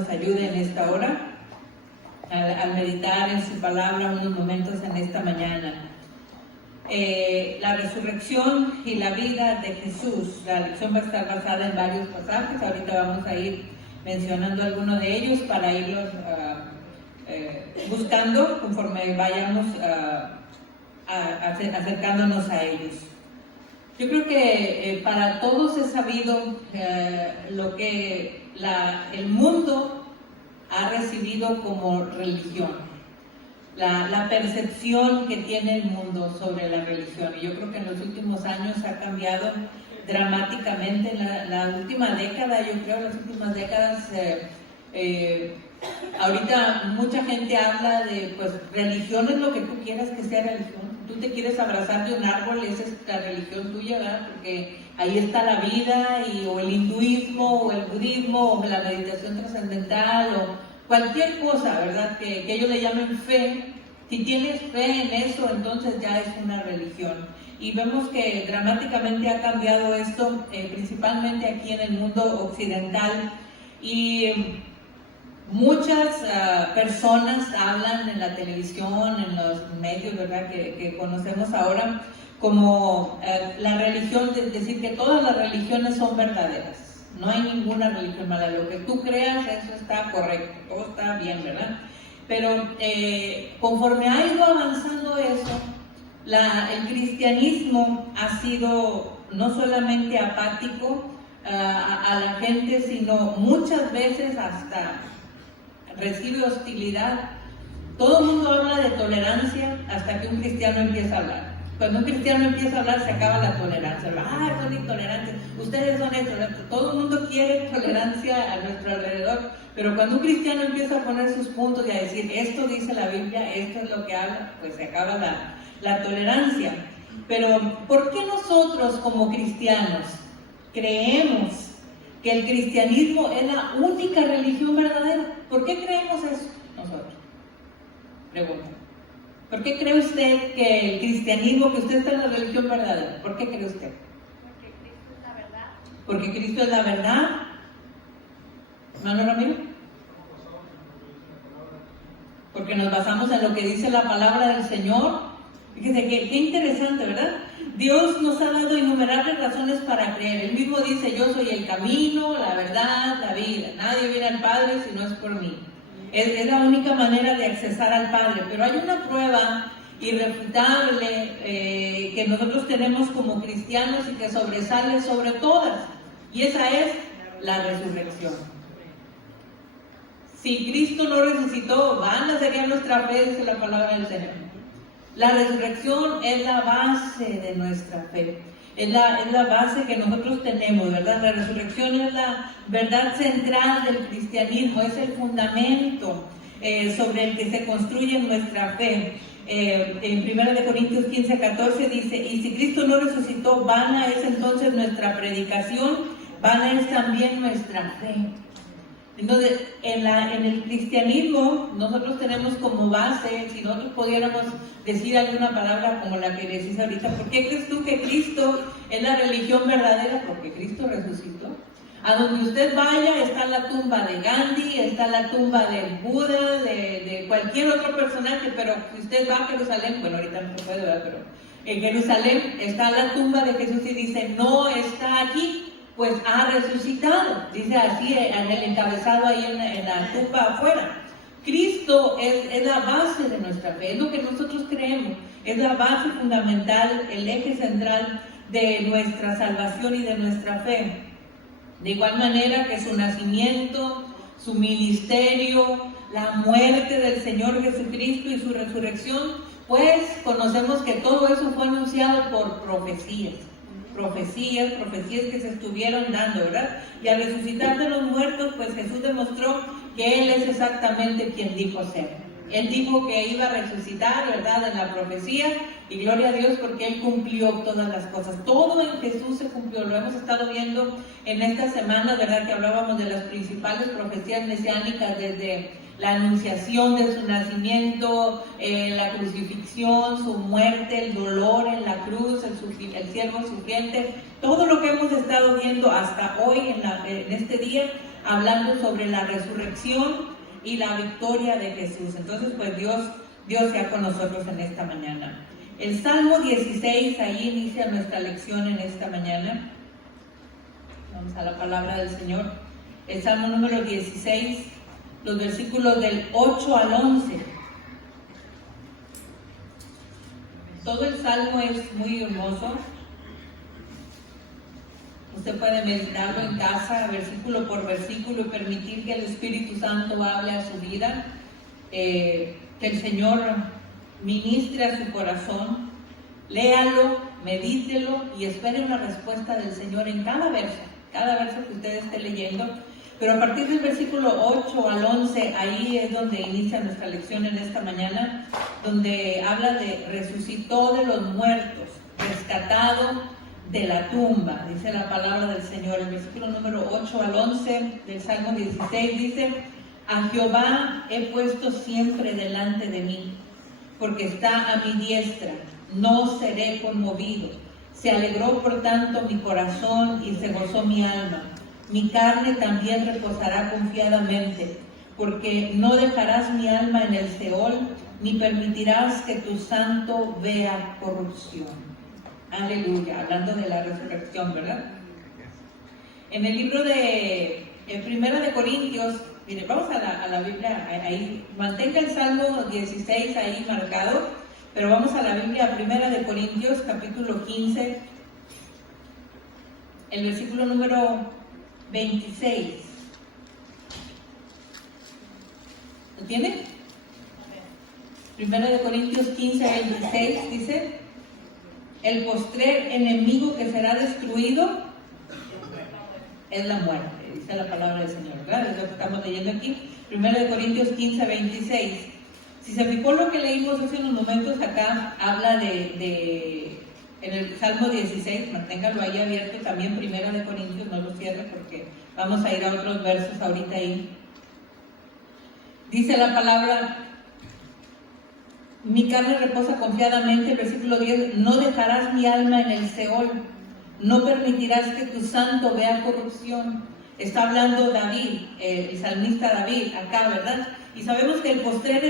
nos ayude en esta hora al meditar en su palabra unos momentos en esta mañana. La resurrección y la vida de Jesús. La lección va a estar basada en varios pasajes. Ahorita vamos a ir mencionando algunos de ellos para irlos buscando conforme vayamos acercándonos a ellos. Yo creo que para todos es sabido lo que el mundo ha recibido como religión, la percepción que tiene el mundo sobre la religión. Y yo creo que en los últimos años ha cambiado dramáticamente. La última década, yo creo, las últimas décadas, ahorita mucha gente habla de, pues, religión es lo que tú quieras que sea religión. Tú te quieres abrazar de un árbol, esa es la religión tuya, ¿verdad? Porque ahí está la vida, o el hinduismo, o el budismo, o la meditación trascendental, o cualquier cosa, ¿verdad? Que ellos le llamen fe. Si tienes fe en eso, entonces ya es una religión. Y vemos que dramáticamente ha cambiado esto, principalmente aquí en el mundo occidental. Y muchas personas hablan en la televisión, en los medios, ¿verdad?, que conocemos ahora, como la religión, de decir que todas las religiones son verdaderas. No hay ninguna religión mala. Lo que tú creas, eso está correcto, todo está bien, ¿verdad? Pero conforme ha ido avanzando eso, el cristianismo ha sido no solamente apático a la gente, sino muchas veces hasta recibe hostilidad. Todo el mundo habla de tolerancia hasta que un cristiano empieza a hablar. Cuando un cristiano empieza a hablar, se acaba la tolerancia. Son intolerantes, ustedes son intolerantes. Todo el mundo quiere tolerancia a nuestro alrededor, pero cuando un cristiano empieza a poner sus puntos y a decir, esto dice la Biblia, esto es lo que habla, pues se acaba la tolerancia. Pero, ¿por qué nosotros como cristianos creemos que el cristianismo es la única religión verdadera? ¿Por qué creemos eso nosotros? Pregunta. ¿Por qué cree usted que el cristianismo, que usted está en la religión verdadera? ¿Por qué cree usted? Porque Cristo es la verdad. ¿Porque Cristo es la verdad? ¿Hermano Ramiro? Porque nos basamos en lo que dice la palabra del Señor. Fíjese qué interesante, ¿verdad? Dios nos ha dado innumerables razones para creer. Él mismo dice, yo soy el camino, la verdad, la vida. Nadie viene al Padre si no es por mí. Es la única manera de accesar al Padre. Pero hay una prueba irrefutable que nosotros tenemos como cristianos y que sobresale sobre todas. Y esa es la resurrección. Si Cristo no resucitó, vana sería nuestra fe, dice la palabra del Señor. La resurrección es la base de nuestra fe, es la base que nosotros tenemos, ¿verdad? La resurrección es la verdad central del cristianismo, es el fundamento sobre el que se construye nuestra fe. En 1 Corintios 15:14 dice, y si Cristo no resucitó, vana es entonces nuestra predicación, vana es también nuestra fe. Entonces, en el cristianismo, nosotros tenemos como base, si nosotros pudiéramos decir alguna palabra como la que decís ahorita, ¿por qué crees tú que Cristo es la religión verdadera? Porque Cristo resucitó. A donde usted vaya está la tumba de Gandhi, está la tumba del Buda, de cualquier otro personaje, pero si usted va a Jerusalén, bueno, ahorita no se puede ver, pero en Jerusalén está la tumba de Jesús y dice, no está aquí, pues ha resucitado, dice así en el encabezado ahí en la tumba afuera. Cristo es la base de nuestra fe, es lo que nosotros creemos, es la base fundamental, el eje central de nuestra salvación y de nuestra fe. De igual manera que su nacimiento, su ministerio, la muerte del Señor Jesucristo y su resurrección, pues conocemos que todo eso fue anunciado por profecías que se estuvieron dando, ¿verdad? Y al resucitar de los muertos, pues Jesús demostró que Él es exactamente quien dijo ser. Él dijo que iba a resucitar, ¿verdad?, en la profecía, y gloria a Dios porque Él cumplió todas las cosas. Todo en Jesús se cumplió, lo hemos estado viendo en esta semana, ¿verdad?, que hablábamos de las principales profecías mesiánicas desde la anunciación de su nacimiento, la crucifixión, su muerte, el dolor en la cruz, el siervo sufriente, todo lo que hemos estado viendo hasta hoy en este día hablando sobre la resurrección y la victoria de Jesús. Entonces, pues Dios sea con nosotros en esta mañana. El Salmo 16, ahí inicia nuestra lección en esta mañana. Vamos a la palabra del Señor. El Salmo número 16, los versículos del 8 al 11. Todo el Salmo es muy hermoso. Usted puede meditarlo en casa, versículo por versículo, y permitir que el Espíritu Santo hable a su vida, que el Señor ministre a su corazón. Léalo, medítelo y espere una respuesta del Señor en cada verso que usted esté leyendo. Pero a partir del versículo 8 al 11, ahí es donde inicia nuestra lección en esta mañana, donde habla de resucitó de los muertos, rescatado de la tumba, dice la palabra del Señor. El versículo número 8 al 11 del Salmo 16 dice: a Jehová he puesto siempre delante de mí, porque está a mi diestra, no seré conmovido. Se alegró por tanto mi corazón y se gozó mi alma. Mi carne también reposará confiadamente, porque no dejarás mi alma en el Seol, ni permitirás que tu santo vea corrupción. Aleluya, hablando de la resurrección, ¿verdad? En el libro de Primera de Corintios, mire, vamos a la Biblia, ahí, mantenga el Salmo 16 ahí marcado, pero vamos a la Biblia, Primera de Corintios, capítulo 15, el versículo número 26. ¿Lo tiene? Primera de Corintios 15, 26 dice: el postrer enemigo que será destruido es la muerte, dice la palabra del Señor, ¿verdad? Es lo que estamos leyendo aquí, Primera de Corintios 15, 26. Si se fijó lo que leímos hace unos momentos acá, habla en el Salmo 16, manténgalo ahí abierto, también Primera de Corintios, no lo cierre porque vamos a ir a otros versos ahorita ahí. Dice la palabra: mi carne reposa confiadamente, el versículo 10, no dejarás mi alma en el Seol, no permitirás que tu santo vea corrupción. Está hablando David, el salmista David, acá, ¿verdad? Y sabemos que el postrer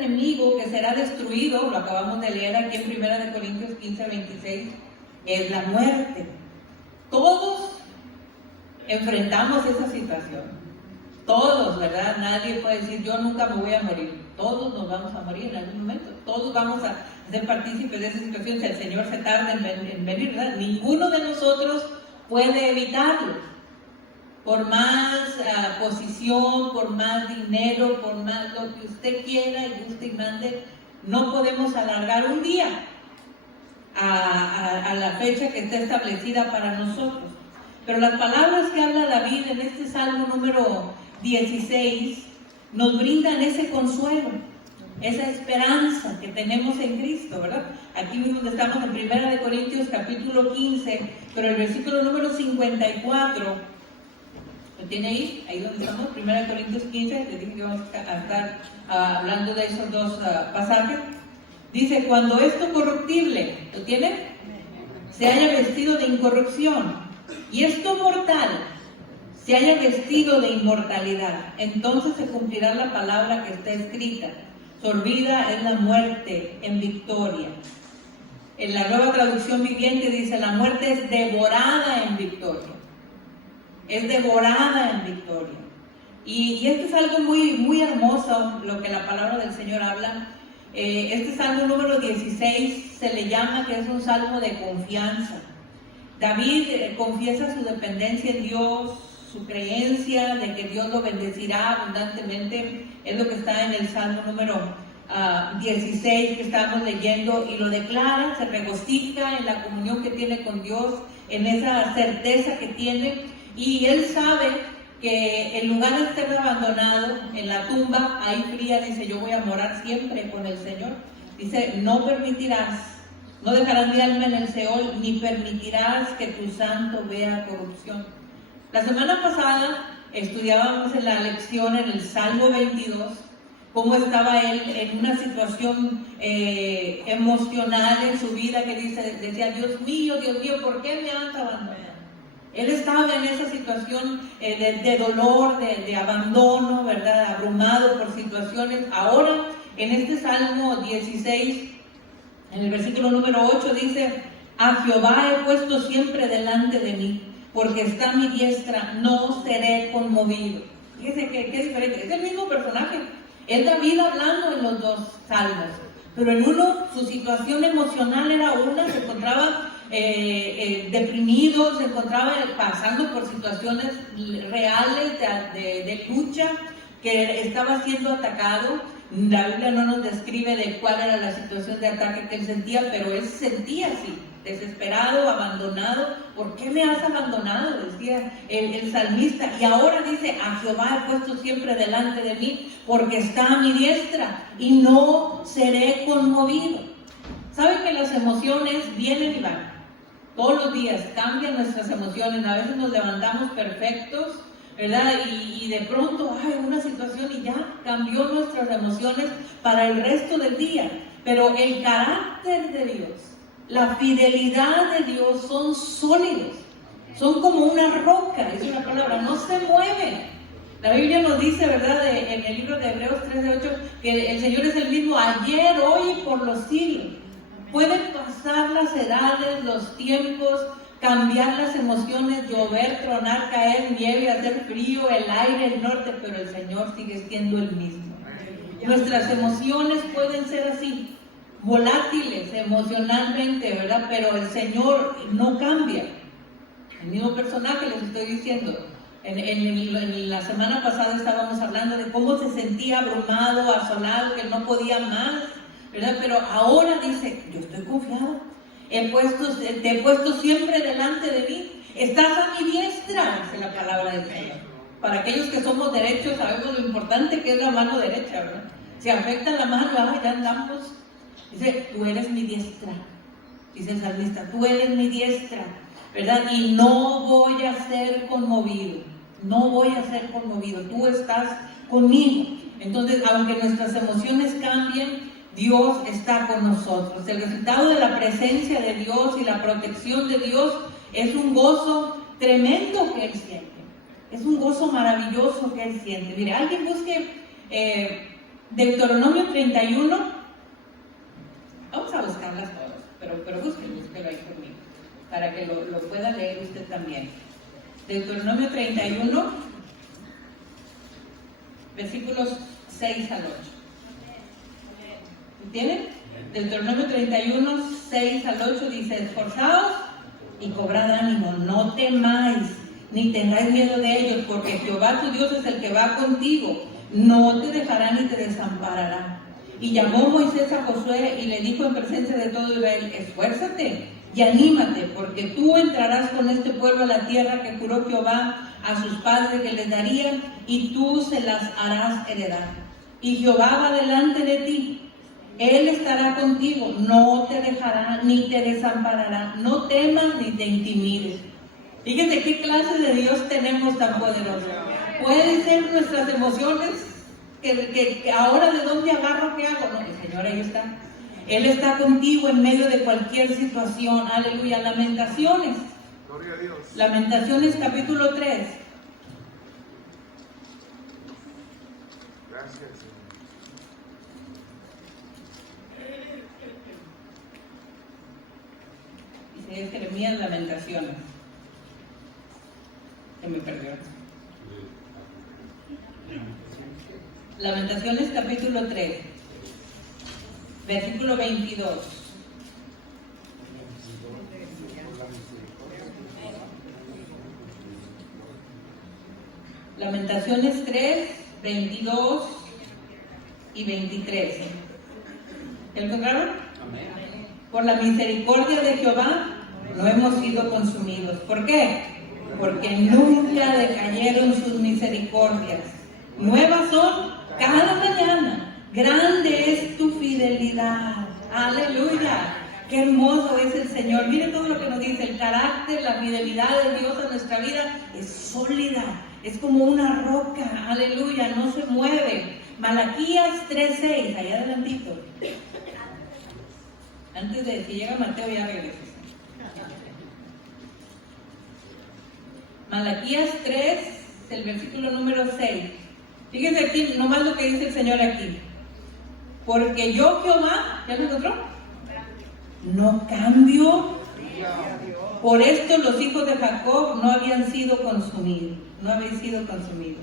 enemigo que será destruido, lo acabamos de leer aquí en 1 Corintios 15, 26, es la muerte. Todos enfrentamos esa situación. Todos, ¿verdad? Nadie puede decir, yo nunca me voy a morir. Todos nos vamos a morir en algún momento. Todos vamos a ser partícipes de esa situación si el Señor se tarda en venir, ¿verdad? Ninguno de nosotros puede evitarlo. Por más posición, por más dinero, por más lo que usted quiera y guste y mande, no podemos alargar un día a la fecha que está establecida para nosotros. Pero las palabras que habla David en este Salmo número 16 nos brindan ese consuelo, esa esperanza que tenemos en Cristo, ¿verdad? Aquí mismo estamos en 1 Corintios capítulo 15, pero el versículo número 54, ¿lo tiene ahí? Ahí donde estamos, 1 Corintios 15, les dije que vamos a estar hablando de esos dos pasajes. Dice: cuando esto corruptible, ¿lo tiene? Se haya vestido de incorrupción, y esto mortal se haya vestido de inmortalidad, entonces se cumplirá la palabra que está escrita: sorbida es la muerte en victoria. En la Nueva Traducción Viviente dice: la muerte es devorada en victoria. Es devorada en victoria. Y esto es algo muy, muy hermoso, lo que la palabra del Señor habla. Este Salmo número 16 se le llama que es un salmo de confianza. David confiesa su dependencia en Dios, su creencia de que Dios lo bendecirá abundantemente. Es lo que está en el Salmo número 16 que estamos leyendo, y lo declara, se regocija en la comunión que tiene con Dios, en esa certeza que tiene, y él sabe que en lugar de estar abandonado en la tumba, ahí fría, dice: yo voy a morar siempre con el Señor. Dice: no permitirás, no dejarás mi alma en el Seol, ni permitirás que tu santo vea corrupción. La semana pasada estudiábamos en la lección en el Salmo 22 cómo estaba él en una situación emocional en su vida, que decía: Dios mío, ¿por qué me has abandonado? Él estaba en esa situación de dolor, de abandono, ¿verdad? Abrumado por situaciones. Ahora, en este Salmo 16, en el versículo número 8 dice: a Jehová he puesto siempre delante de mí, porque está a mi diestra, no seré conmovido. Fíjense qué diferente. Es el mismo personaje. Es David hablando en los dos salmos. Pero en uno, su situación emocional era una, se encontraba deprimido, se encontraba pasando por situaciones reales de lucha, que estaba siendo atacado. La Biblia no nos describe de cuál era la situación de ataque que él sentía, pero él se sentía así, desesperado, abandonado. ¿Por qué me has abandonado?, decía el salmista. Y ahora dice: a Jehová he puesto siempre delante de mí, porque está a mi diestra y no seré conmovido. ¿Saben que las emociones vienen y van? Todos los días cambian nuestras emociones. A veces nos levantamos perfectos, ¿verdad? Y de pronto hay una situación y ya cambió nuestras emociones para el resto del día. Pero el carácter de Dios, la fidelidad de Dios son sólidos, son como una roca, es una palabra, no se mueven. La Biblia nos dice, ¿verdad?, en el libro de Hebreos 3:8, que el Señor es el mismo ayer, hoy y por los siglos. Pueden pasar las edades, los tiempos, cambiar las emociones, llover, tronar, caer, nieve, hacer frío, el aire, el norte, pero el Señor sigue siendo el mismo. Nuestras emociones pueden ser así, volátiles emocionalmente, ¿verdad? Pero el Señor no cambia. El mismo personaje, les estoy diciendo. En la semana pasada estábamos hablando de cómo se sentía abrumado, asolado, que no podía más, ¿verdad? Pero ahora dice: yo estoy confiado, te he puesto siempre delante de mí, estás a mi diestra, dice la palabra del Señor. Para aquellos que somos derechos sabemos lo importante que es la mano derecha, ¿verdad? Si afecta la mano, ya andamos. Dice: tú eres mi diestra, dice el salmista, tú eres mi diestra, ¿verdad? Y no voy a ser conmovido, no voy a ser conmovido, tú estás conmigo. Entonces, aunque nuestras emociones cambien, Dios está con nosotros. El resultado de la presencia de Dios y la protección de Dios es un gozo tremendo que Él siente. Es un gozo maravilloso que Él siente. Mire, alguien busque Deuteronomio 31. Vamos a buscarlas todas, pero búsquelo ahí conmigo, para que lo pueda leer usted también. Deuteronomio 31, versículos 6 al 8. ¿Entienden? Deuteronomio 31, 6 al 8 dice: esforzaos y cobrad ánimo, no temáis, ni tengáis miedo de ellos, porque Jehová tu Dios es el que va contigo, no te dejará ni te desamparará. Y llamó Moisés a Josué y le dijo en presencia de todo Israel: esfuérzate y anímate, porque tú entrarás con este pueblo a la tierra que juró Jehová a sus padres que les daría, y tú se las harás heredar. Y Jehová va delante de ti, Él estará contigo, no te dejará ni te desamparará, no temas ni te intimides. Fíjense qué clase de Dios tenemos tan poderoso. Pueden ser nuestras emociones que ahora de dónde agarro, qué hago. No, el Señor ahí está. Él está contigo en medio de cualquier situación. Aleluya. Lamentaciones. Gloria a Dios. Lamentaciones capítulo 3. Gracias, Señor. Dice Jeremías, Lamentaciones. Se me perdió. Lamentaciones capítulo 3, versículo 22. Lamentaciones 3, 22 y 23. ¿Ya encontraron? Por la misericordia de Jehová no hemos sido consumidos. ¿Por qué? Porque nunca decayeron sus misericordias. Nuevas son cada mañana. Grande es tu fidelidad. Aleluya. Qué hermoso es el Señor. Miren todo lo que nos dice. El carácter, la fidelidad de Dios en nuestra vida es sólida. Es como una roca. Aleluya. No se mueve. Malaquías 3:6. Allá adelantito. Antes de que llegue Mateo, ya regreses. Malaquías 3, el versículo número 6. Fíjense aquí, nomás lo que dice el Señor aquí. Porque yo, Jehová, ¿ya lo encontró? No cambio. Por esto los hijos de Jacob no habían sido consumidos. No habían sido consumidos.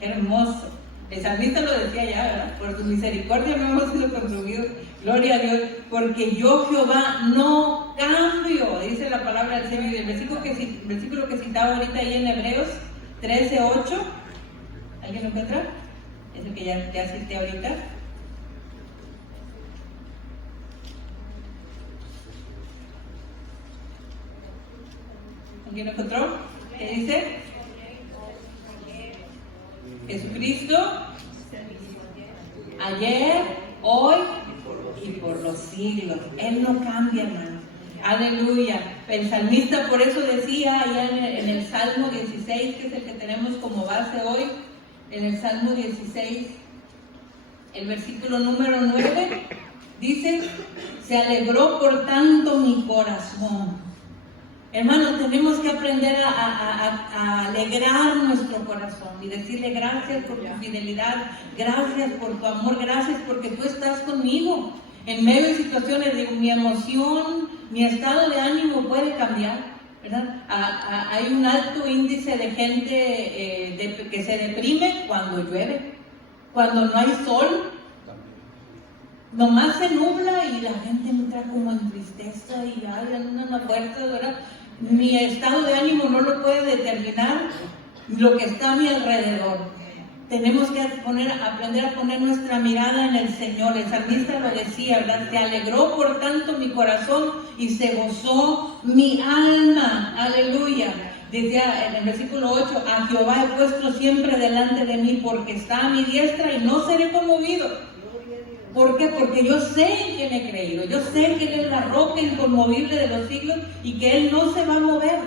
Qué hermoso. El salmista lo decía ya, ¿verdad? Por tu misericordia no hemos sido consumidos. Gloria a Dios. Porque yo, Jehová, no cambio. Dice la palabra del Señor. El versículo que citaba ahorita ahí en Hebreos 13:8. ¿Alguien lo encuentra? Es el que ya cité ahorita. ¿Alguien lo encontró? ¿Qué dice? Jesucristo, ayer, hoy y por los siglos. Él no cambia, hermano. Aleluya. El salmista por eso decía allá en el Salmo 16, que es el que tenemos como base hoy, en el Salmo 16, el versículo número 9, dice: se alegró por tanto mi corazón. Hermanos, tenemos que aprender a alegrar nuestro corazón y decirle gracias por tu fidelidad, gracias por tu amor, gracias porque tú estás conmigo. En medio de situaciones de mi emoción, mi estado de ánimo puede cambiar, ¿verdad? Hay un alto índice de gente que se deprime cuando llueve, cuando no hay sol. Nomás se nubla y la gente entra como en tristeza y hay una fuerza, ¿verdad? Mi estado de ánimo no lo puede determinar lo que está a mi alrededor. Tenemos que aprender a poner nuestra mirada en el Señor. El salmista lo decía, ¿verdad? Se alegró por tanto mi corazón y se gozó mi alma. Aleluya. Decía en el versículo 8: a Jehová he puesto siempre delante de mí, porque está a mi diestra y no seré conmovido. ¿Por qué? Porque yo sé en quién he creído, yo sé que Él es la roca inconmovible de los siglos y que Él no se va a mover.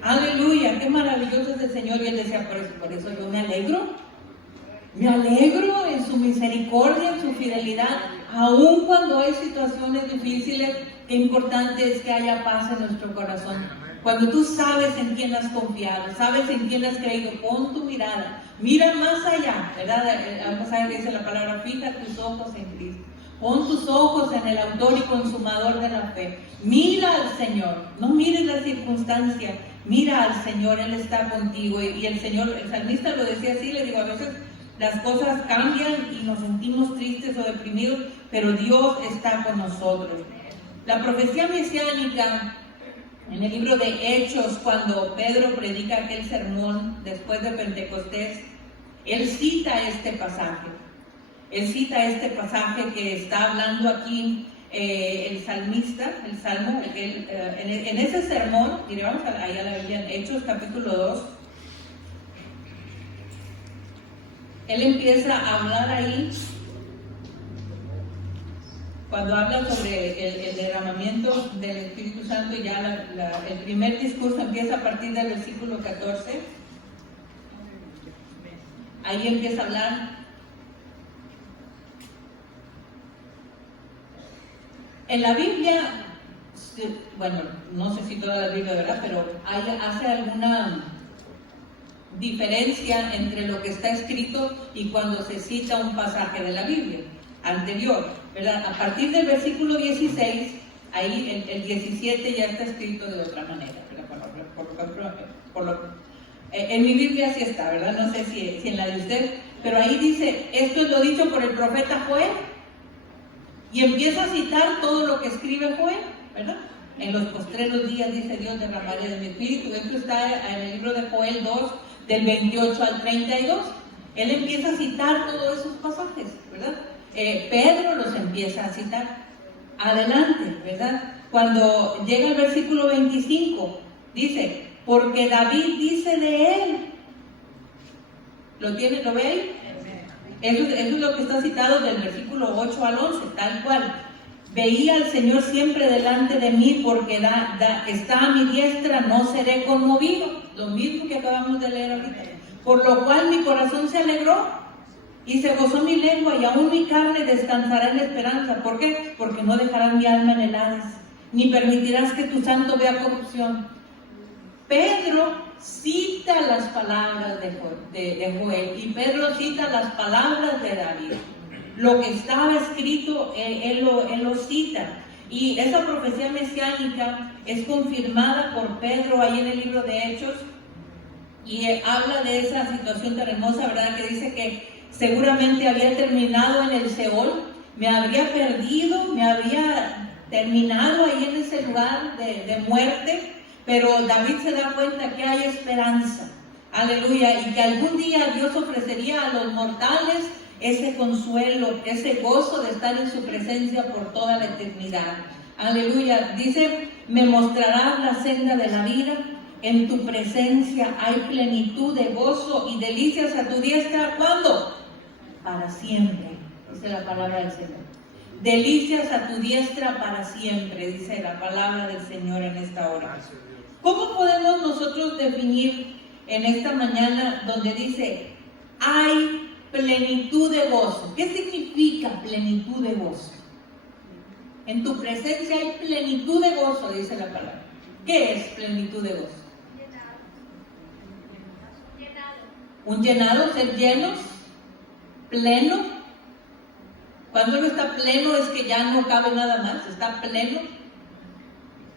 Aleluya, qué maravilloso es el Señor. Y Él decía, por eso yo me alegro en su misericordia, en su fidelidad, aun cuando hay situaciones difíciles. Qué importante es que haya paz en nuestro corazón. Cuando tú sabes en quién has confiado, sabes en quién has creído, pon tu mirada, mira más allá, ¿verdad? Algo sabe, dice la palabra: fija tus ojos en Cristo. Pon tus ojos en el autor y consumador de la fe. Mira al Señor, no mires la circunstancia, mira al Señor, Él está contigo. Y el Señor, el salmista lo decía así, le digo, a veces las cosas cambian y nos sentimos tristes o deprimidos, pero Dios está con nosotros. La profecía mesiánica, en el libro de Hechos, cuando Pedro predica aquel sermón después de Pentecostés, él cita este pasaje. Él cita este pasaje que está hablando aquí el salmista, el salmo. En ese sermón, y vamos ahí a la Biblia, en Hechos capítulo 2, él empieza a hablar ahí, cuando habla sobre el derramamiento del Espíritu Santo. Y ya el primer discurso empieza a partir del versículo 14. Ahí empieza a hablar. En la Biblia, bueno, no sé si toda la Biblia, ¿verdad? Pero hace alguna diferencia entre lo que está escrito y cuando se cita un pasaje de la Biblia anterior, ¿verdad? A partir del versículo 16, ahí el 17 ya está escrito de otra manera, ¿verdad? En mi Biblia sí está, ¿verdad? No sé si en la de usted, pero ahí dice: esto es lo dicho por el profeta Joel, y empieza a citar todo lo que escribe Joel, ¿verdad? En los postreros días, dice Dios, derramaré de mi espíritu. Esto está en el libro de Joel 2, del 28 al 32. Él empieza a citar todos esos pasajes, ¿verdad? Pedro los empieza a citar. Adelante, ¿verdad? Cuando llega el versículo 25, dice: porque David dice de él. ¿Lo tiene? ¿Lo ve ahí? Eso es lo que está citado del versículo 8 al 11, tal cual. Veía al Señor siempre delante de mí, porque está a mi diestra, no seré conmovido. Lo mismo que acabamos de leer ahorita. Por lo cual mi corazón se alegró y se gozó mi lengua, y aún mi carne descansará en la esperanza. ¿Por qué? Porque no dejarás mi alma en el Hades, ni permitirás que tu santo vea corrupción. Pedro cita las palabras de Joel y Pedro cita las palabras de David. Lo que estaba escrito, él lo cita. Y esa profecía mesiánica es confirmada por Pedro ahí en el libro de Hechos, y habla de esa situación tan hermosa, ¿verdad? Que dice que seguramente había terminado en el Seol, me habría perdido, me habría terminado ahí en ese lugar de muerte, pero David se da cuenta que hay esperanza, aleluya, y que algún día Dios ofrecería a los mortales ese consuelo, ese gozo de estar en su presencia por toda la eternidad, aleluya. Dice, me mostrarás la senda de la vida, en tu presencia hay plenitud de gozo y delicias a tu diestra. ¿Cuándo? Para siempre, dice la palabra del Señor. Delicias a tu diestra para siempre, dice la palabra del Señor en esta hora. ¿Cómo podemos nosotros definir en esta mañana donde dice, hay plenitud de gozo? ¿Qué significa plenitud de gozo? En tu presencia hay plenitud de gozo, dice la palabra. ¿Qué es plenitud de gozo? Un llenado, ser llenos, pleno. Cuando uno está pleno es que ya no cabe nada más, está pleno.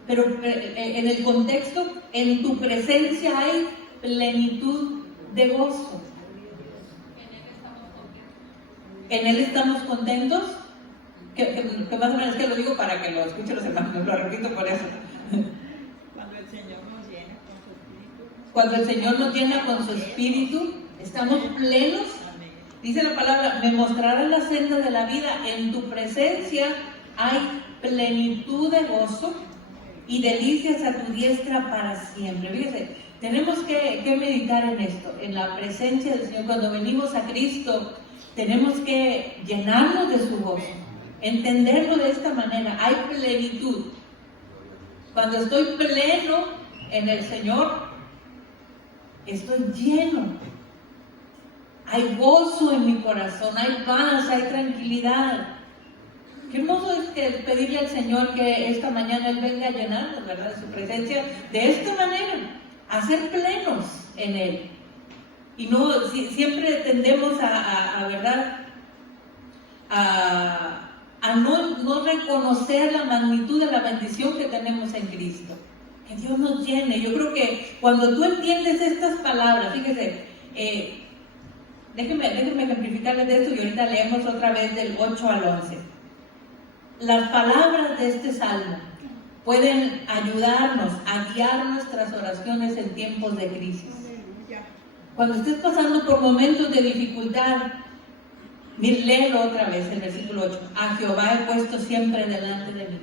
Pero en el contexto, en tu presencia hay plenitud de gozo. ¿En Él estamos contentos? Que más o menos que lo digo para que lo escuchen los hermanos, lo repito por eso. Cuando el Señor nos llena con su espíritu. Cuando el Señor nos llena con su espíritu, estamos plenos. Dice la palabra, me mostrarás la senda de la vida, en tu presencia hay plenitud de gozo y delicias a tu diestra para siempre. Fíjese, tenemos que meditar en esto, en la presencia del Señor. Cuando venimos a Cristo, tenemos que llenarnos de su gozo, entenderlo de esta manera, hay plenitud. Cuando estoy pleno en el Señor, estoy lleno. Hay gozo en mi corazón, hay paz, hay tranquilidad. Qué hermoso es que pedirle al Señor que esta mañana Él venga a llenarnos, ¿verdad?, de su presencia, de esta manera, a ser plenos en Él. Y no, siempre tendemos ¿verdad?, a no reconocer la magnitud de la bendición que tenemos en Cristo. Que Dios nos llene. Yo creo que cuando tú entiendes estas palabras, fíjese, déjenme ejemplificarles de esto y ahorita leemos otra vez del 8 al 11. Las palabras de este salmo pueden ayudarnos a guiar nuestras oraciones en tiempos de crisis. Cuando estés pasando por momentos de dificultad, léelo otra vez, el versículo 8. A Jehová he puesto siempre delante de mí.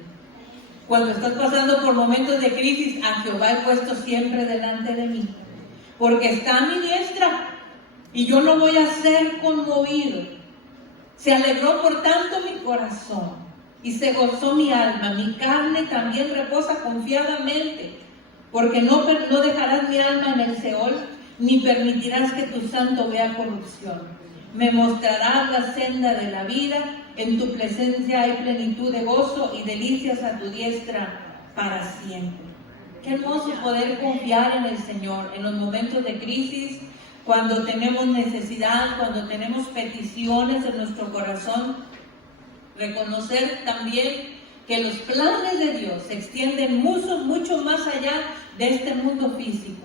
Cuando estás pasando por momentos de crisis, a Jehová he puesto siempre delante de mí. Porque está a mi diestra y yo no voy a ser conmovido. Se alegró por tanto mi corazón y se gozó mi alma. Mi carne también reposa confiadamente, porque no dejarás mi alma en el Seol, ni permitirás que tu santo vea corrupción. Me mostrarás la senda de la vida, en tu presencia hay plenitud de gozo y delicias a tu diestra para siempre. Qué hermoso poder confiar en el Señor en los momentos de crisis, cuando tenemos necesidad, cuando tenemos peticiones en nuestro corazón. Reconocer también que los planes de Dios se extienden mucho más allá de este mundo físico.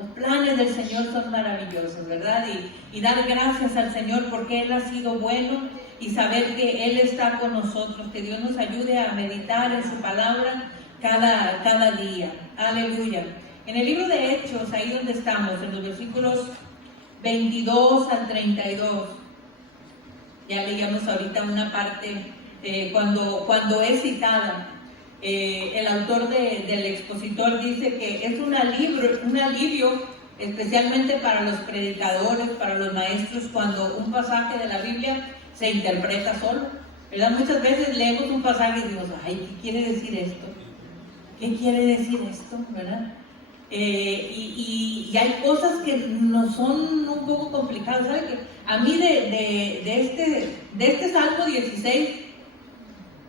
Los planes del Señor son maravillosos, ¿verdad? Y dar gracias al Señor porque Él ha sido bueno y saber que Él está con nosotros, que Dios nos ayude a meditar en su palabra cada día. Aleluya. En el libro de Hechos, ahí donde estamos, en los versículos 22 al 32, ya leíamos ahorita una parte cuando es citada. El autor del expositor dice que es un alivio especialmente para los predicadores, para los maestros, cuando un pasaje de la Biblia se interpreta solo, ¿verdad? Muchas veces leemos un pasaje y decimos, ay, ¿qué quiere decir esto? ¿Qué quiere decir esto? ¿Verdad? Y hay cosas que nos son un poco complicadas. ¿Saben qué? A mí de este Salmo 16,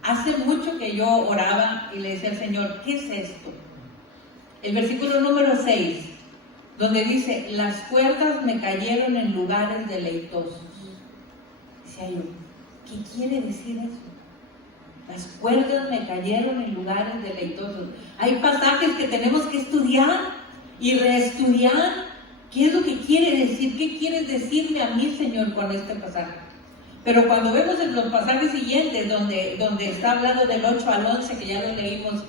hace mucho que yo oraba y le decía al Señor, ¿qué es esto? El versículo número 6, donde dice, las cuerdas me cayeron en lugares deleitosos. Decía yo, ¿qué quiere decir eso? Las cuerdas me cayeron en lugares deleitosos. Hay pasajes que tenemos que estudiar y reestudiar. ¿Qué es lo que quiere decir? ¿Qué quieres decirme a mí, Señor, con este pasaje? Pero cuando vemos en los pasajes siguientes, donde está hablando del 8 al 11, que ya lo leímos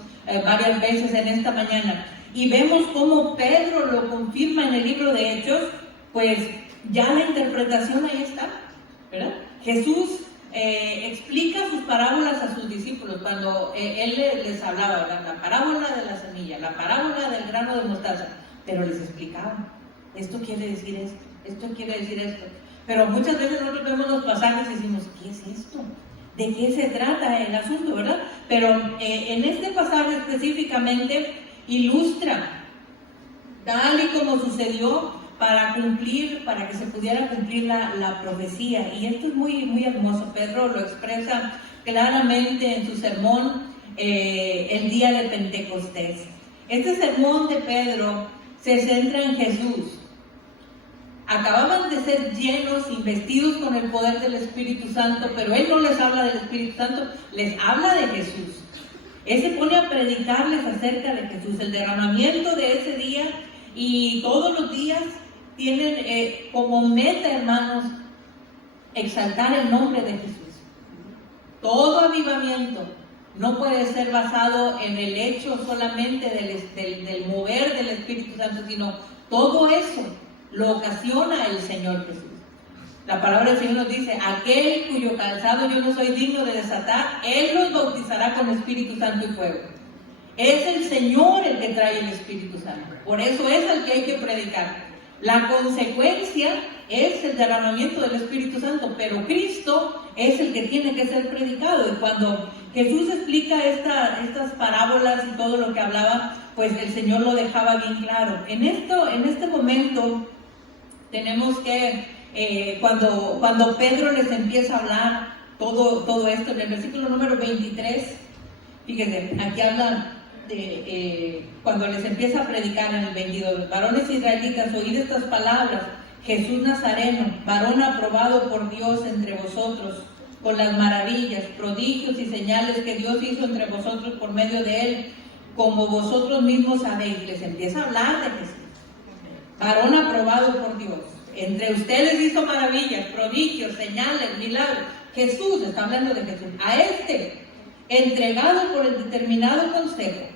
varias veces en esta mañana, y vemos cómo Pedro lo confirma en el libro de Hechos, pues ya la interpretación ahí está, ¿verdad? Jesús explica sus parábolas a sus discípulos cuando él les hablaba, ¿verdad? La parábola de la semilla, la parábola del grano de mostaza, pero les explicaba, esto quiere decir esto, esto quiere decir esto. Pero muchas veces nosotros vemos los pasajes y decimos, ¿qué es esto? ¿De qué se trata el asunto, verdad? Pero en este pasaje específicamente ilustra tal y como sucedió para que se pudiera cumplir la profecía. Y esto es muy, muy hermoso. Pedro lo expresa claramente en su sermón el día de Pentecostés. Este sermón de Pedro se centra en Jesús. Acababan de ser llenos, investidos con el poder del Espíritu Santo, pero él no les habla del Espíritu Santo, les habla de Jesús. Él se pone a predicarles acerca de Jesús, el derramamiento de ese día, y todos los días tienen como meta, hermanos, exaltar el nombre de Jesús. Todo avivamiento no puede ser basado en el hecho solamente del mover del Espíritu Santo, sino todo eso lo ocasiona el Señor Jesús. La palabra del Señor nos dice, aquel cuyo calzado yo no soy digno de desatar, Él los bautizará con Espíritu Santo y fuego. Es el Señor el que trae el Espíritu Santo. Por eso es el que hay que predicar. La consecuencia es el derramamiento del Espíritu Santo, pero Cristo es el que tiene que ser predicado. Y cuando Jesús explica estas parábolas y todo lo que hablaba, pues el Señor lo dejaba bien claro. En este momento tenemos que, cuando Pedro les empieza a hablar todo esto, en el versículo número 23, fíjense, aquí habla de cuando les empieza a predicar en el 22, varones israelitas, oíd estas palabras, Jesús Nazareno, varón aprobado por Dios entre vosotros, con las maravillas, prodigios y señales que Dios hizo entre vosotros por medio de él, como vosotros mismos sabéis. Les empieza a hablar de Jesús. Varón aprobado por Dios. Entre ustedes hizo maravillas, prodigios, señales, milagros. Jesús, está hablando de Jesús. A este, entregado por el determinado consejo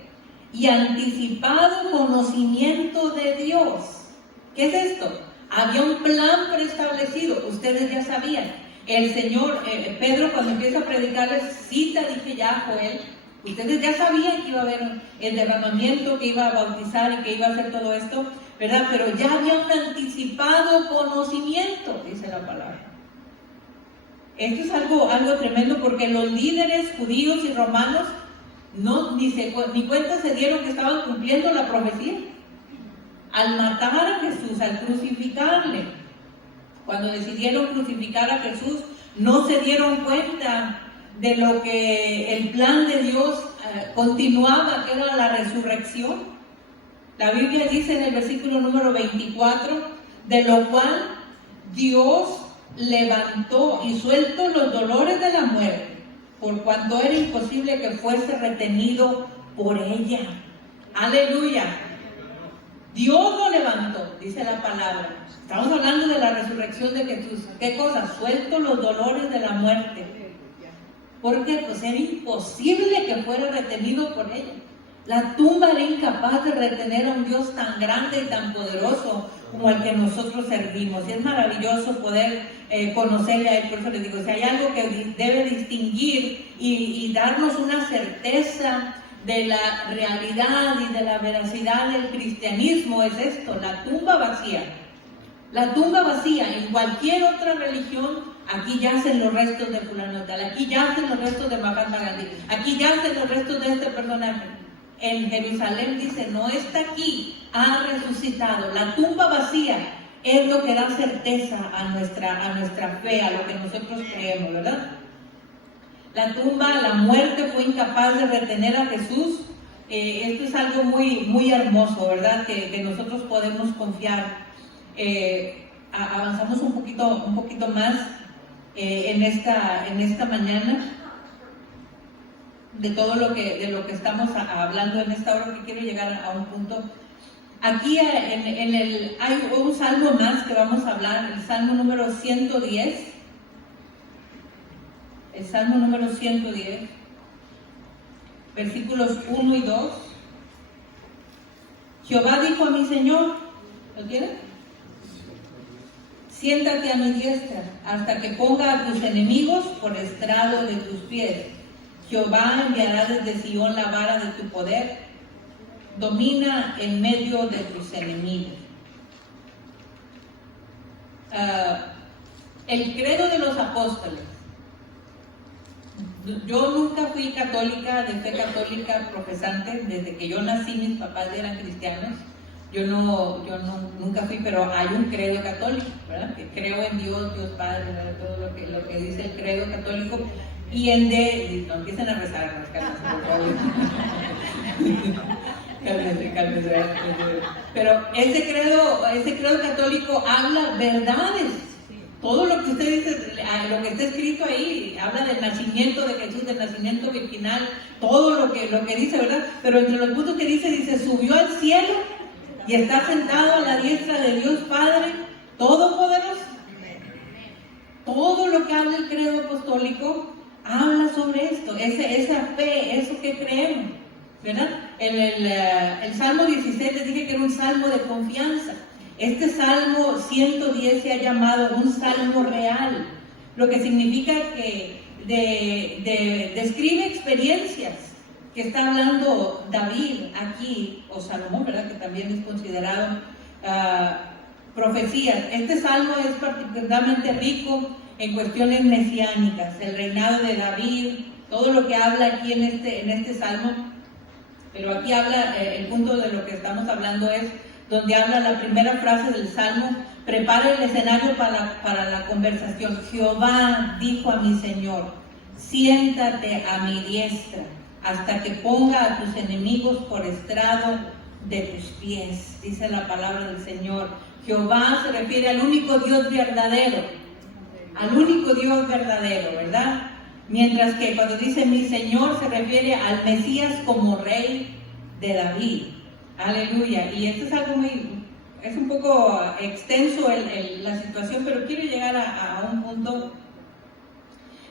y anticipado conocimiento de Dios. ¿Qué es esto? Había un plan preestablecido. Ustedes ya sabían. El Señor, Pedro, cuando empieza a predicarles, cita, dice ya Joel. Ustedes ya sabían que iba a haber el derramamiento, que iba a bautizar y que iba a hacer todo esto, ¿verdad? Pero ya había un anticipado conocimiento, dice la palabra. Esto es algo tremendo, porque los líderes judíos y romanos ni cuenta se dieron que estaban cumpliendo la profecía. Al matar a Jesús, al crucificarle, cuando decidieron crucificar a Jesús, no se dieron cuenta de lo que el plan de Dios continuaba, que era la resurrección. La Biblia dice en el versículo número 24, de lo cual Dios levantó y suelto los dolores de la muerte, por cuanto era imposible que fuese retenido por ella. Aleluya. Dios lo levantó, dice la palabra. Estamos hablando de la resurrección de Jesús. ¿Qué cosa? Suelto los dolores de la muerte. Porque pues era imposible que fuera retenido por ella. La tumba era incapaz de retener a un Dios tan grande y tan poderoso como el que nosotros servimos. Y es maravilloso poder conocerle a él. Por eso les digo, si hay algo que debe distinguir y darnos una certeza de la realidad y de la veracidad del cristianismo, es esto: la tumba vacía. La tumba vacía. En cualquier otra religión, aquí yacen los restos de fulano tal, aquí yacen los restos de Mahatma Gandhi, aquí yacen los restos de este personaje. En Jerusalén dice, no está aquí, ha resucitado. La tumba vacía es lo que da certeza a nuestra fe, a lo que nosotros creemos, ¿verdad? La tumba, la muerte fue incapaz de retener a Jesús, Esto es algo muy, muy hermoso, ¿verdad? Que nosotros podemos confiar. Avanzamos un poquito más en esta mañana de todo de lo que estamos hablando en esta hora, que quiero llegar a un punto. Aquí hay un salmo más que vamos a hablar, el salmo número 110. El salmo número 110, versículos 1 y 2. Jehová dijo a mi Señor, ¿lo tienes? Siéntate a mi diestra, hasta que ponga a tus enemigos por estrado de tus pies. Jehová enviará desde Sion la vara de tu poder, domina en medio de tus enemigos. El credo de los apóstoles. Yo nunca fui católica, de fe católica profesante, desde que yo nací mis papás eran cristianos. Yo nunca fui, pero hay un credo católico, ¿verdad? Que creo en Dios, Dios Padre, ¿verdad? Todo lo que dice el credo católico. Y no empiecen a rezar, cálmense. Pero ese credo católico habla verdades. Todo lo que usted dice, lo que está escrito ahí, habla del nacimiento de Jesús, del nacimiento virginal, todo lo que dice, ¿verdad? Pero entre los puntos que dice, subió al cielo y está sentado a la diestra de Dios Padre Todopoderoso. Todo lo que habla el credo apostólico habla sobre esto, esa fe, eso que creemos, ¿verdad? El Salmo 16 les dije que era un salmo de confianza. Este Salmo 110 se ha llamado un salmo real, lo que significa que describe experiencias que está hablando David aquí, o Salomón, ¿verdad? Que también es considerado profecías. Este salmo es particularmente rico en cuestiones mesiánicas, el reinado de David, todo lo que habla aquí en este salmo. Pero aquí habla, el punto de lo que estamos hablando es donde habla la primera frase del salmo: prepara el escenario para la conversación. Jehová dijo a mi Señor, siéntate a mi diestra, hasta que ponga a tus enemigos por estrado de tus pies. Dice la palabra del Señor. Jehová se refiere al único Dios verdadero, ¿verdad? Mientras que cuando dice mi Señor se refiere al Mesías como rey de David. Aleluya. Y esto es algo es un poco extenso la situación, pero quiero llegar a un punto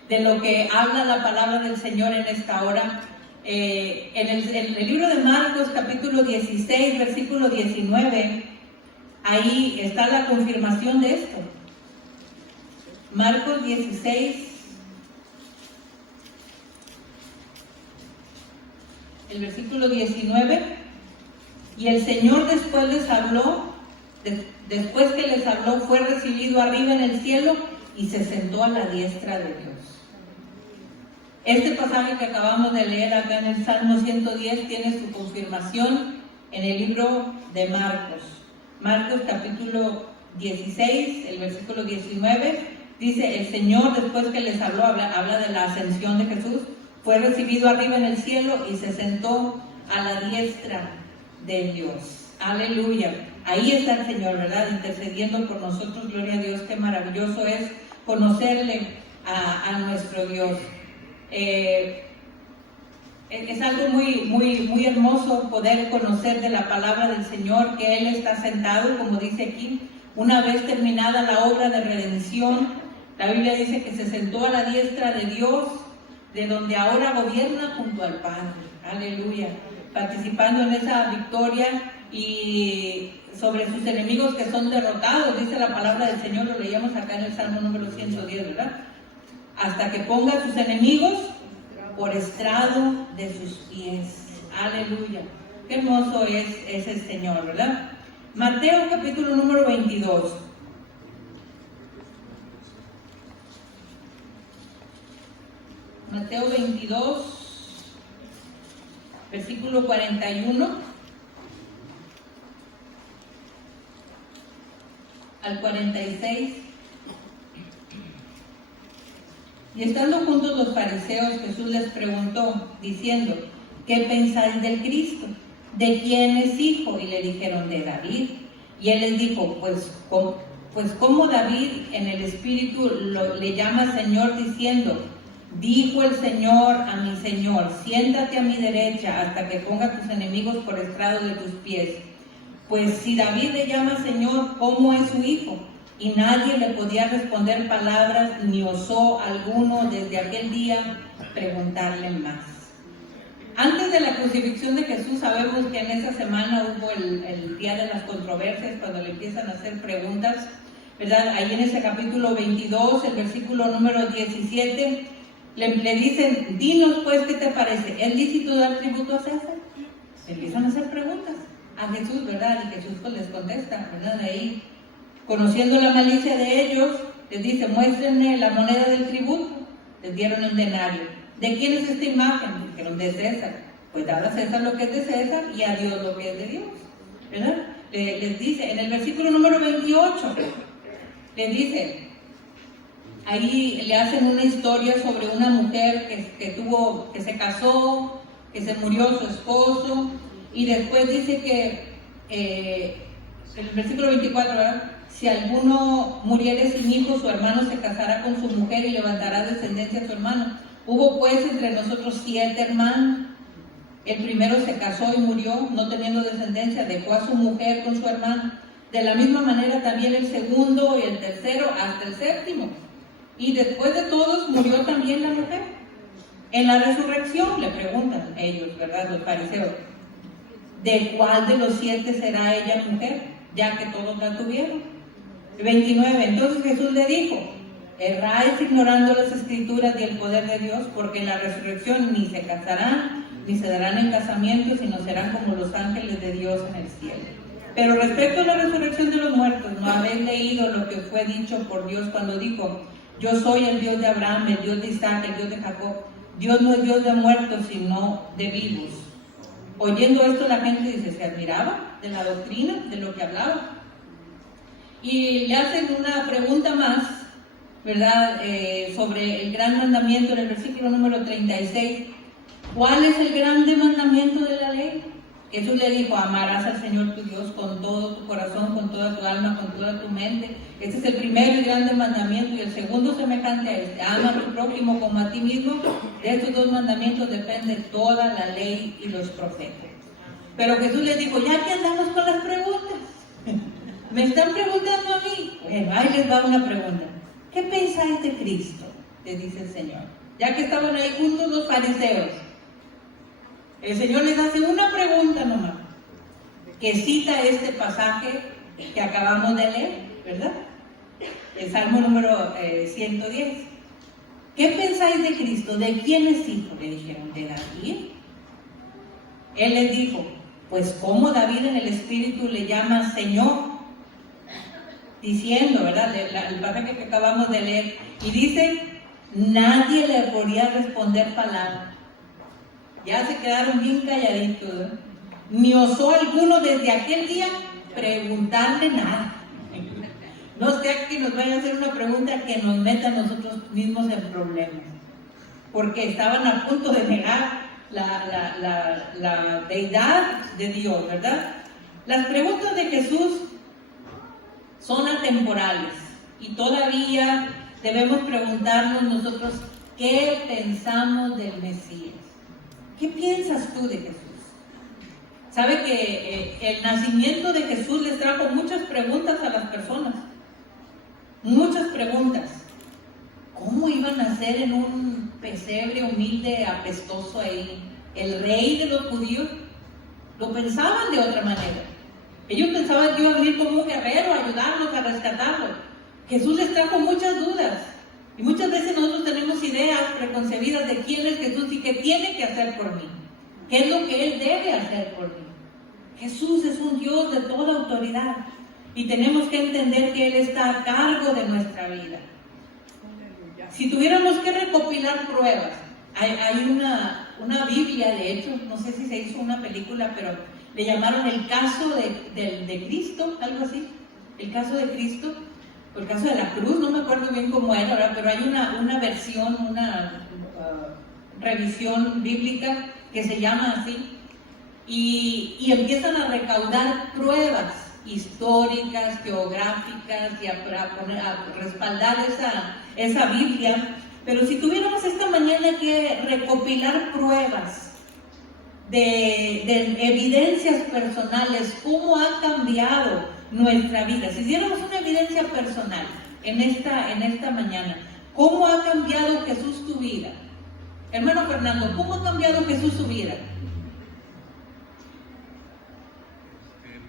de lo que habla la palabra del Señor en esta hora. En el libro de Marcos, capítulo 16, versículo 19, ahí está la confirmación de esto. Marcos 16, el versículo 19. Y el Señor después que les habló, fue recibido arriba en el cielo y se sentó a la diestra de Dios. Este pasaje que acabamos de leer acá en el Salmo 110 tiene su confirmación en el libro de Marcos. Marcos capítulo 16, el versículo 19, dice, el Señor después que les habló, habla de la ascensión de Jesús, fue recibido arriba en el cielo y se sentó a la diestra de Dios. Aleluya. Ahí está el Señor, ¿verdad? Intercediendo por nosotros. Gloria a Dios. Qué maravilloso es conocerle a nuestro Dios. Es algo muy hermoso poder conocer de la palabra del Señor, que Él está sentado, como dice aquí, una vez terminada la obra de redención. La Biblia dice que se sentó a la diestra de Dios, de donde ahora gobierna junto al Padre. Aleluya. Participando en esa victoria y sobre sus enemigos que son derrotados, dice la palabra del Señor, lo leíamos acá en el Salmo número 110, ¿verdad? Hasta que ponga a sus enemigos por estrado de sus pies. Aleluya. Qué hermoso es el Señor, ¿verdad? Mateo capítulo número 22. Mateo 22. Versículo 41 al 46. Y estando juntos los fariseos, Jesús les preguntó, diciendo, ¿qué pensáis del Cristo? ¿De quién es hijo? Y le dijeron, de David. Y él les dijo, pues como David en el Espíritu le llama Señor diciendo, dijo el Señor a mi Señor, siéntate a mi derecha hasta que ponga tus enemigos por estrado de tus pies. Pues si David le llama Señor, ¿cómo es su hijo? Y nadie le podía responder palabras, ni osó alguno desde aquel día preguntarle más. Antes de la crucifixión de Jesús, sabemos que en esa semana hubo el día de las controversias, cuando le empiezan a hacer preguntas, ¿verdad? Ahí en ese capítulo 22, el versículo número 17, le dicen, dinos pues, ¿qué te parece? ¿Es lícito dar tributo a César? Le empiezan a hacer preguntas a Jesús, ¿verdad? Y Jesús pues les contesta, ¿verdad? Ahí, conociendo la malicia de ellos, les dice, muéstrenme la moneda del tributo. Les dieron un denario. ¿De quién es esta imagen? Dijeron, de César. Pues dad a César lo que es de César y a Dios lo que es de Dios, ¿verdad? Les dice, en el versículo número 28, les dice, ahí le hacen una historia sobre una mujer que se casó, que se murió su esposo, y después dice que, en el versículo 24, ¿verdad? Si alguno muriere sin hijo, su hermano se casará con su mujer y levantará descendencia a su hermano. Hubo pues entre nosotros 7 hermanos. El primero se casó y murió, no teniendo descendencia, dejó a su mujer con su hermano. De la misma manera también el segundo y el tercero hasta el séptimo. Y después de todos murió también la mujer. En la resurrección le preguntan ellos, ¿verdad? Los fariseos, ¿de cuál de los 7 será ella mujer? Ya que todos la tuvieron. 29. Entonces Jesús le dijo, erráis ignorando las escrituras y el poder de Dios, porque en la resurrección ni se casarán, ni se darán en casamiento, sino serán como los ángeles de Dios en el cielo. Pero respecto a la resurrección de los muertos, ¿no habéis leído lo que fue dicho por Dios cuando dijo, yo soy el Dios de Abraham, el Dios de Isaac, el Dios de Jacob? Dios no es Dios de muertos, sino de vivos. Oyendo esto la gente dice, se admiraba de la doctrina, de lo que hablaba. Y le hacen una pregunta más, ¿verdad? Sobre el gran mandamiento en el versículo número 36. ¿Cuál es el grande mandamiento de la ley? Jesús le dijo, amarás al Señor tu Dios con todo tu corazón, con toda tu alma, con toda tu mente. Este es el primer y grande mandamiento, y el segundo semejante a este, ama a tu prójimo como a ti mismo. De estos 2 mandamientos depende toda la ley y los profetas. Pero Jesús le dijo, ya que andamos con las preguntas, me están preguntando a mí. Bueno, ahí les va una pregunta. ¿Qué pensáis de Cristo? Le dice el Señor. Ya que estaban ahí juntos los fariseos, el Señor les hace una pregunta nomás, que cita este pasaje que acabamos de leer, ¿verdad? El Salmo número 110. ¿Qué pensáis de Cristo? ¿De quién es hijo? Le dijeron, de David. Él les dijo, pues como David en el Espíritu le llama Señor, diciendo, ¿verdad? El pasaje que acabamos de leer, y dice, nadie le podía responder palabra. Ya se quedaron bien calladitos, ¿eh? Ni osó alguno desde aquel día preguntarle nada. No sea que nos vaya a hacer una pregunta que nos meta a nosotros mismos en problemas, porque estaban a punto de negar la deidad de Dios, ¿verdad? Las preguntas de Jesús son atemporales y todavía debemos preguntarnos nosotros qué pensamos del Mesías. ¿Qué piensas tú de Jesús? ¿Sabe que el nacimiento de Jesús les trajo muchas preguntas a las personas? Muchas preguntas. ¿Cómo iban a nacer en un pesebre humilde, apestoso ahí? ¿El rey de los judíos? Lo pensaban de otra manera. Ellos pensaban que iba a venir como un guerrero a ayudarlos, a rescatarlos. Jesús les trajo muchas dudas. Y muchas veces nosotros tenemos ideas preconcebidas de quién es Jesús y qué tiene que hacer por mí. ¿Qué es lo que Él debe hacer por mí? Jesús es un Dios de toda autoridad. Y tenemos que entender que Él está a cargo de nuestra vida. Si tuviéramos que recopilar pruebas, hay una Biblia, de hecho, no sé si se hizo una película, pero le llamaron el caso de Cristo, algo así, el caso de Cristo, o el caso de la cruz, no me acuerdo bien cómo era, ¿verdad? Pero hay una versión, una revisión bíblica que se llama así, y empiezan a recaudar pruebas históricas, geográficas, y a respaldar esa Biblia. Pero si tuviéramos esta mañana que recopilar pruebas de evidencias personales, cómo ha cambiado nuestra vida, si diéramos una evidencia personal en esta mañana, ¿cómo ha cambiado Jesús tu vida? Hermano Fernando, ¿cómo ha cambiado Jesús su vida?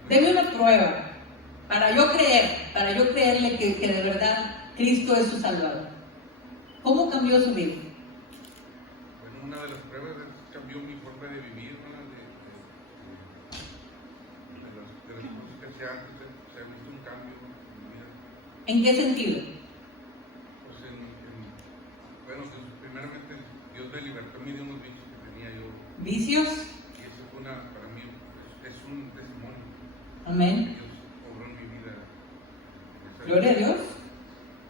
Deme una prueba para yo creerle que de verdad Cristo es su Salvador. ¿Cómo cambió su vida? Bueno, una de las pruebas es cambió mi forma de vivir, ¿no? De las cosas que hacía antes, se ha visto un cambio en mi vida. ¿En qué sentido? Pues bueno, pues primeramente Dios me libertó a mí de unos vicios que tenía yo. ¿Vicios? Y eso fue para mí, es un testimonio. Amén. Dios obró en mi vida. Gloria a Dios.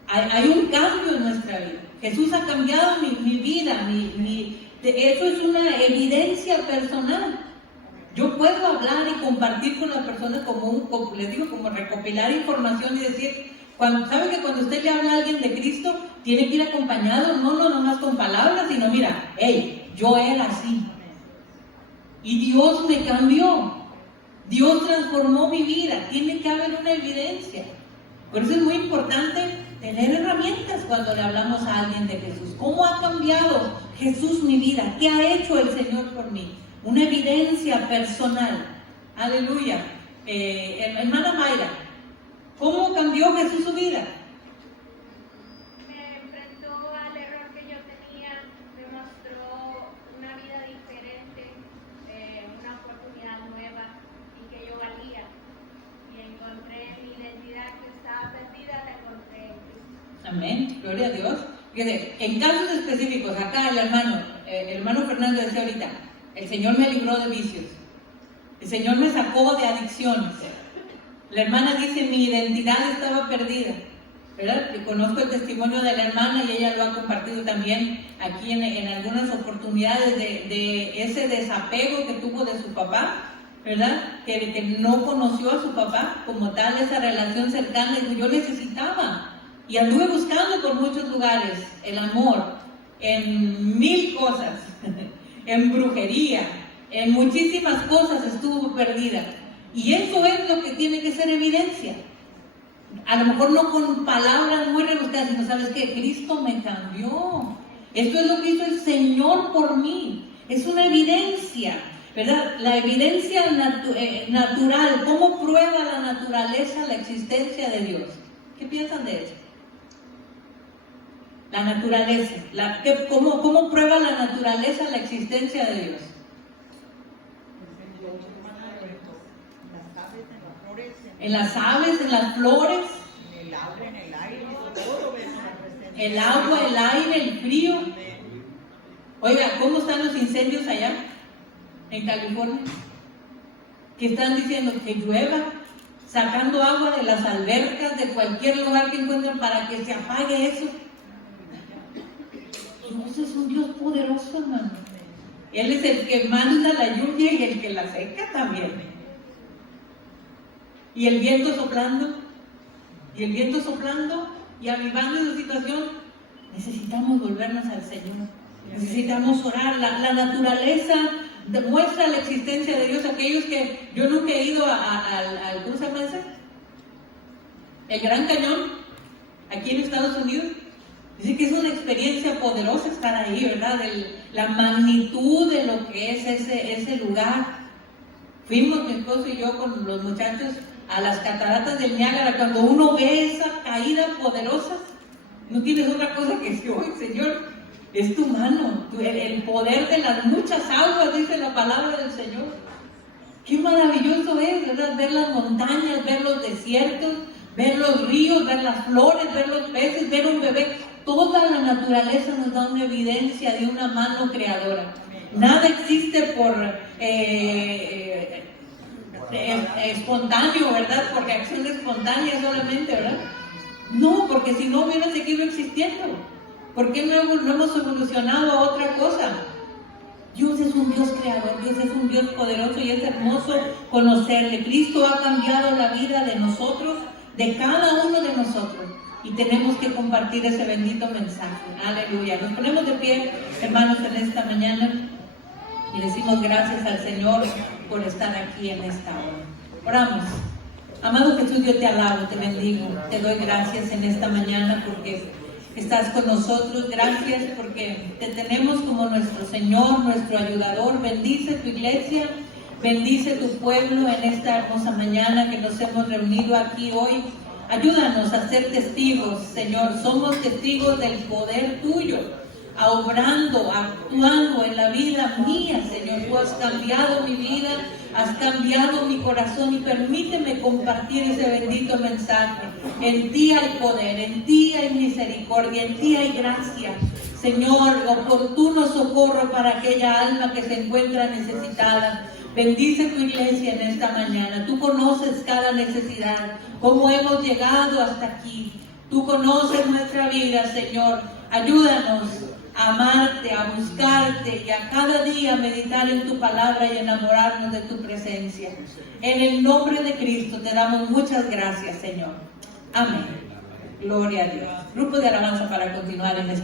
Hay un cambio en nuestra vida. Jesús ha cambiado mi vida. Eso es una evidencia personal. Yo puedo hablar y compartir con las personas como recopilar información y decir, ¿sabe que cuando usted le habla a alguien de Cristo, tiene que ir acompañado? No nomás con palabras, sino mira, hey, yo era así. Y Dios me cambió. Dios transformó mi vida. Tiene que haber una evidencia. Por eso es muy importante tener herramientas cuando le hablamos a alguien de Jesús. ¿Cómo ha cambiado Jesús mi vida? ¿Qué ha hecho el Señor por mí? Una evidencia personal. Aleluya. Hermana Mayra, ¿cómo cambió Jesús su vida? Me enfrentó al error que yo tenía, me mostró una vida diferente, una oportunidad nueva y que yo valía. Y encontré mi identidad que estaba perdida, la encontré en Cristo. Amén, gloria a Dios. Fíjate, en casos específicos, acá el hermano Fernando decía ahorita, el Señor me libró de vicios, el Señor me sacó de adicciones. La hermana dice, mi identidad estaba perdida, ¿verdad? Y conozco el testimonio de la hermana y ella lo ha compartido también aquí en algunas oportunidades de ese desapego que tuvo de su papá, ¿verdad? Que no conoció a su papá como tal, esa relación cercana, y yo necesitaba. Y anduve buscando por muchos lugares el amor, en 1000 cosas, en brujería, en muchísimas cosas estuvo perdida. Y eso es lo que tiene que ser evidencia. A lo mejor no con palabras muy rebuscadas, sino sabes que Cristo me cambió. Esto es lo que hizo el Señor por mí. Es una evidencia, ¿verdad? La evidencia natural. ¿Cómo prueba la naturaleza la existencia de Dios? ¿Qué piensan de eso? La naturaleza. ¿Cómo prueba la naturaleza la existencia de Dios? En las aves, en las flores, en el agua, en el aire, todo ves la presencia. el agua, el aire, el frío. Oiga, ¿cómo están los incendios allá en California? Que están diciendo que llueva, sacando agua de las albercas, de cualquier lugar que encuentren para que se apague eso. Dios es un Dios poderoso, hermano. Él es el que manda la lluvia y el que la seca también. Y el viento soplando, y avivando esa situación. Necesitamos volvernos al Señor. Necesitamos orar. La naturaleza demuestra la existencia de Dios. Aquellos que yo nunca he ido al ¿cómo se llama ese? El Gran Cañón, aquí en Estados Unidos. Dice que es una experiencia poderosa estar ahí, ¿verdad? La magnitud de lo que es ese lugar. Fuimos mi esposo y yo con los muchachos a las cataratas del Niágara. Cuando uno ve esa caída poderosa, no tienes otra cosa que decir, oye, Señor, es tu mano, el poder de las muchas aguas, dice la palabra del Señor. Qué maravilloso es, ¿verdad? Ver las montañas, ver los desiertos, ver los ríos, ver las flores, ver los peces, ver un bebé. Toda la naturaleza nos da una evidencia de una mano creadora. Nada existe por espontáneo, ¿verdad? Porque acción espontánea solamente, ¿verdad? No, porque si no hubiera seguido existiendo. ¿Por qué no hemos evolucionado a otra cosa? Dios es un Dios creador, Dios es un Dios poderoso y es hermoso conocerle. Cristo ha cambiado la vida de nosotros, de cada uno de nosotros, y tenemos que compartir ese bendito mensaje. Aleluya. Nos ponemos de pie, hermanos, en esta mañana y decimos gracias al Señor por estar aquí en esta hora. Oramos. Amado Jesús, yo te alabo, te bendigo, te doy gracias en esta mañana porque estás con nosotros. Gracias porque te tenemos como nuestro Señor, nuestro ayudador. Bendice tu iglesia, bendice tu pueblo en esta hermosa mañana que nos hemos reunido aquí hoy. Ayúdanos a ser testigos, Señor. Somos testigos del poder tuyo, obrando, actuando en la vida mía, Señor. Tú has cambiado mi vida, has cambiado mi corazón y permíteme compartir ese bendito mensaje. En ti hay poder, en ti hay misericordia, en ti hay gracia. Señor, oportuno socorro para aquella alma que se encuentra necesitada. Bendice tu iglesia en esta mañana. Tú conoces cada necesidad, cómo hemos llegado hasta aquí. Tú conoces nuestra vida, Señor. Ayúdanos a amarte, a buscarte y a cada día meditar en tu palabra y enamorarnos de tu presencia. En el nombre de Cristo te damos muchas gracias, Señor. Amén. Gloria a Dios. Grupo de alabanza para continuar en este